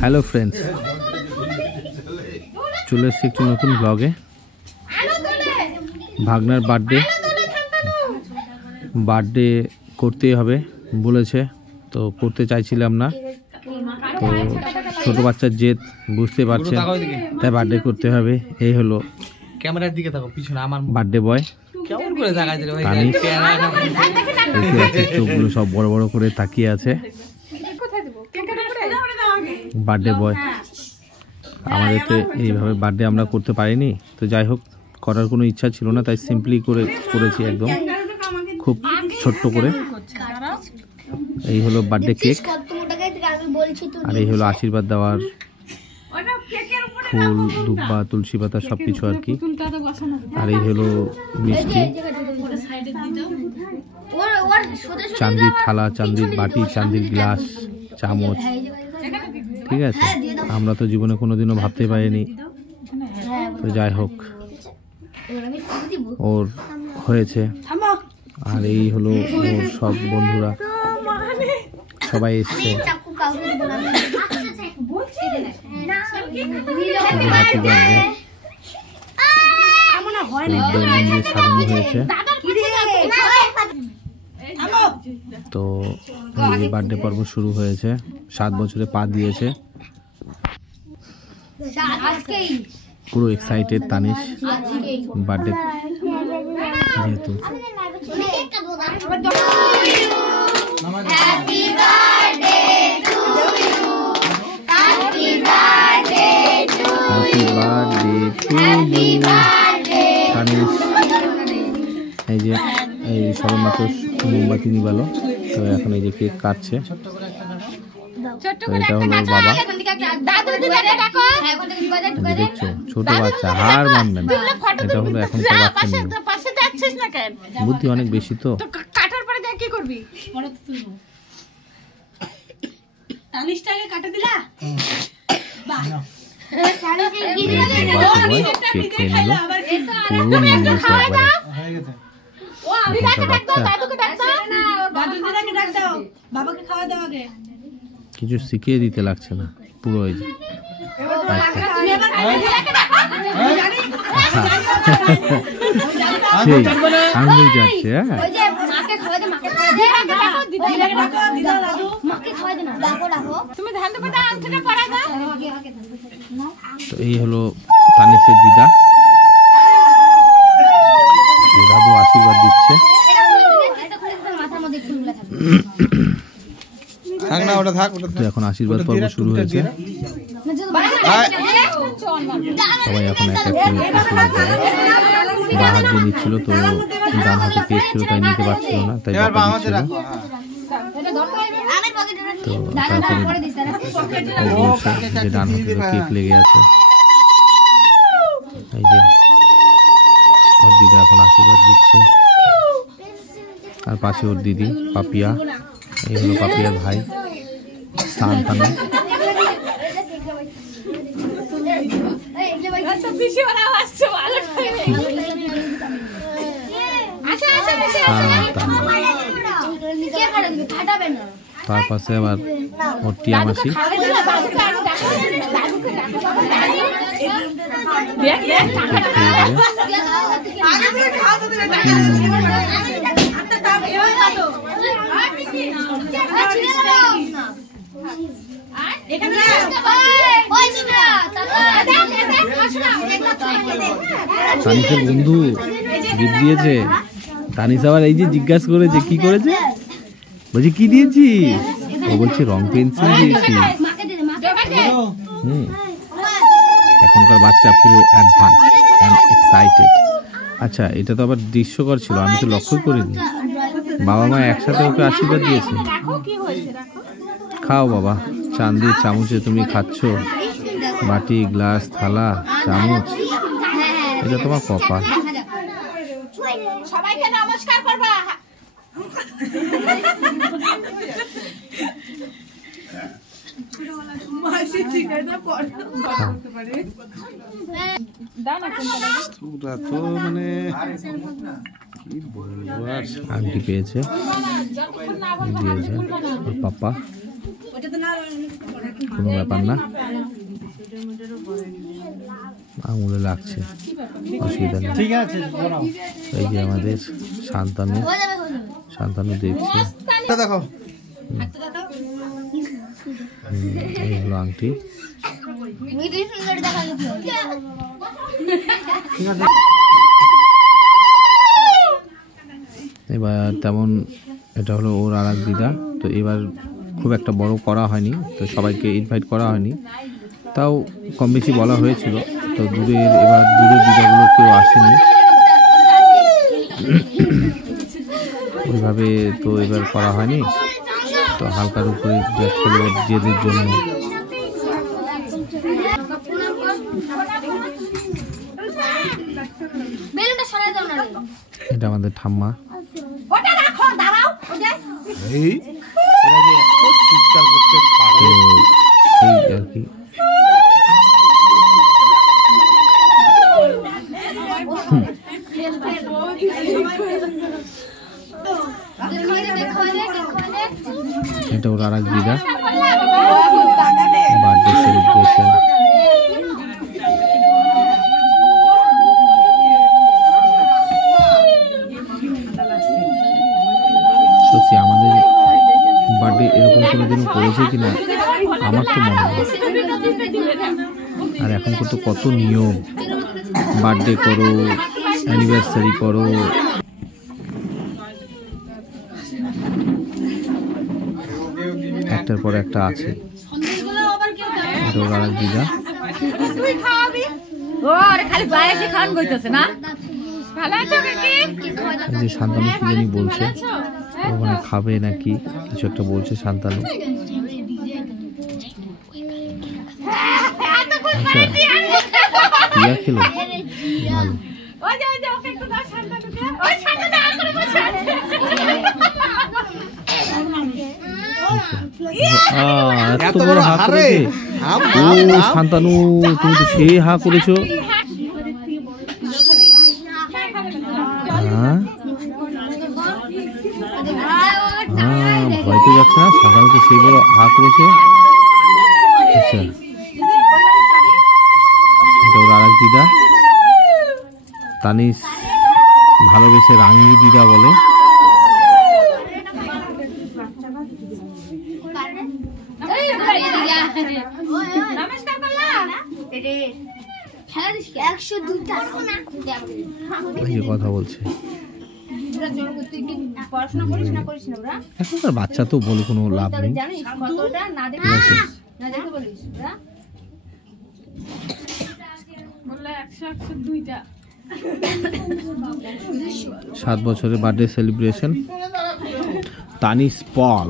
Hello friends, চলে এসেছি একটি নতুন ব্লগে। ভাগনার বার্থডে করতেই হবে বলেছে, তো করতে চাইছিলাম না। তো ছোট বাচ্চার জেদ বুঝতে পারছেন, তাই বার্থডে করতে হবে। এই হলো ক্যামেরার দিকে তাকাও, পিছনে আমার বার্থডে বয়। কেমন করে তাকাই দিল ভাই, চোখগুলো সব বড় বড় করে তাকিয়ে আছে। বার্থডে বয় আমাদের তো এইভাবে বার্থডে আমরা করতে পারিনি, তো যাই হোক, করার কোনো ইচ্ছা ছিল না, তাই সিম্পলি করেছি একদম খুব ছোট্ট করে। এই হলো বার্থডে কেক, আর এই হলো আশীর্বাদ দেওয়ার ফুল, দুব্বা, তুলসী পাতা সবকিছু আর কি। আর এই হলো মিষ্টি, চান্দির থালা, চান্দির বাটি, চান্দির গ্লাস, চামচ। ঠিক আছে, আমরা তো জীবনে কোনোদিনও ভাবতে পারিনি। তো যাই হোক, ওর হয়েছে। আর এই হলো ওর সব বন্ধুরা, সবাই এসছে। সাজানো হয়েছে। তো বার্থডে পর্ব শুরু হয়েছে। 7 বছরে পা দিয়েছে, পুরো এক্সাইটেড তানিশ বার্থডে যেহেতু। এই যে এই সবেমাত্র মোমবাতি নিবালো, তো এখন এই যে কেক কাটছে। তো এটা হলো বাবা, দেখছো ছোট বাচ্চা হার মানবে না। এটা হলো এখনকার বাচ্চা নিয়ম, বুদ্ধি অনেক বেশি। তো কাটার পরে দেখ কি করবি, তানিশটাকে কাটা দিলা। কেক খেয়ে নিল, পুরো নিয়ে নিয়েছে একবারে। কিছু শিখিয়ে দিতে লাগছে না, পুরো এই যে সেই আঙুল যাচ্ছে। তো এই হলো তানিশের দিদা, দাদু আশীর্বাদ দিচ্ছে। তো এখন আশীর্বাদ পর্ব শুরু হয়েছে। সবাই এখন এক এক করে আশীর্বাদ দেয়। বা হাত দিয়ে নিচ্ছিল, তো ডান হাতে কেক ছিল তাই নিতে পারছিল না, তাই বাবা দিচ্ছিল। তো তারপরে বলছে যে ডান হাতে তো কেক লেগে আছে। এই যে ওর দিদা এখন আশীর্বাদ দিচ্ছে, আর পাশে ওর দিদি পাপিয়া। এই হলো পাপিয়ার ভাই সান্তানু। তার পাশে আবার ওর টিয়া মাসি। তানিশের বন্ধু গিফট দিয়েছে। তানিশ আবার এই যে জিজ্ঞাসা করেছে কি করেছে, বলছি কি দিয়েছি, ও বলছে রং পেন্সিল দিয়েছি। এখনকার বাচ্চা পুরো অ্যাডভান্স অ্যান্ড এক্সাইটেড। আচ্ছা, এটা তো আবার দৃশ্যকর ছিল, আমি তো লক্ষ্য করিনি। বাবা মা একসাথে ওকে আশীর্বাদ দিয়েছে। খাও বাবা, চান্দির চামচে তুমি খাচ্ছ, বাটি, গ্লাস, থালা, চামচ, এটা তোমার কপাল। সবাইকে নমস্কার করবা। আংটি পেয়েছে, দিয়েছে পাপা। কোনো ব্যাপার না, আঙুলে লাগছে, অসুবিধা নেই। ঠিক আছে, এই যে আমাদের শান্তানু, শান্তানু দেখছে। দেখো এই হলো আংটি। এবার তেমন এটা হলো ওর আর এক দিদা। তো এবার খুব একটা বড় করা হয়নি, তো সবাইকে ইনভাইট করা হয়নি, তাও কম বেশি বলা হয়েছিল। তো এবার দূরের দিদাগুলো কেউ আসেনি ওইভাবে, তো এবার করা হয়নি। তো হালকার উপরে ছিল জেদের জন্য। এটা আমাদের ঠাম্মা। এই চিৎকার করতে তো এই আর কি এটা ওর আর এক দিদা, বার্থডে সেলিব্রেশন। সত্যি আমাদের বার্থডে এরকম কোনোদিনও করেছে কিনা আমার তো মনে হয়। আর এখনকার তো কত নিয়ম, বার্থডে করো, অ্যানিভার্সারি করো, একটার পর একটা আছে। এটা ওর আর এক দিদা। এই যে শান্তানু কি জানি বলছে, ওখানে খাবে নাকি কিছু একটা বলছে শান্তানু। আচ্ছা টিয়া খেলো, ভালো। এত বড় হা করেছে ও শান্তানু, তুমি তো সেই হা করেছো। ভয় তো যাচ্ছে না, শান্তানু তো সেই বড় হা করেছে। আচ্ছা এটা ওর আর এক দিদা, তানিশ ভালোবেসে রাঙ্গি দিদা বলে। কথা বলছে এখনকার বাচ্চা, তো বলে কোনো লাভ নেই। 7 বছরের বার্থডে সেলিব্রেশন তানিশ পল।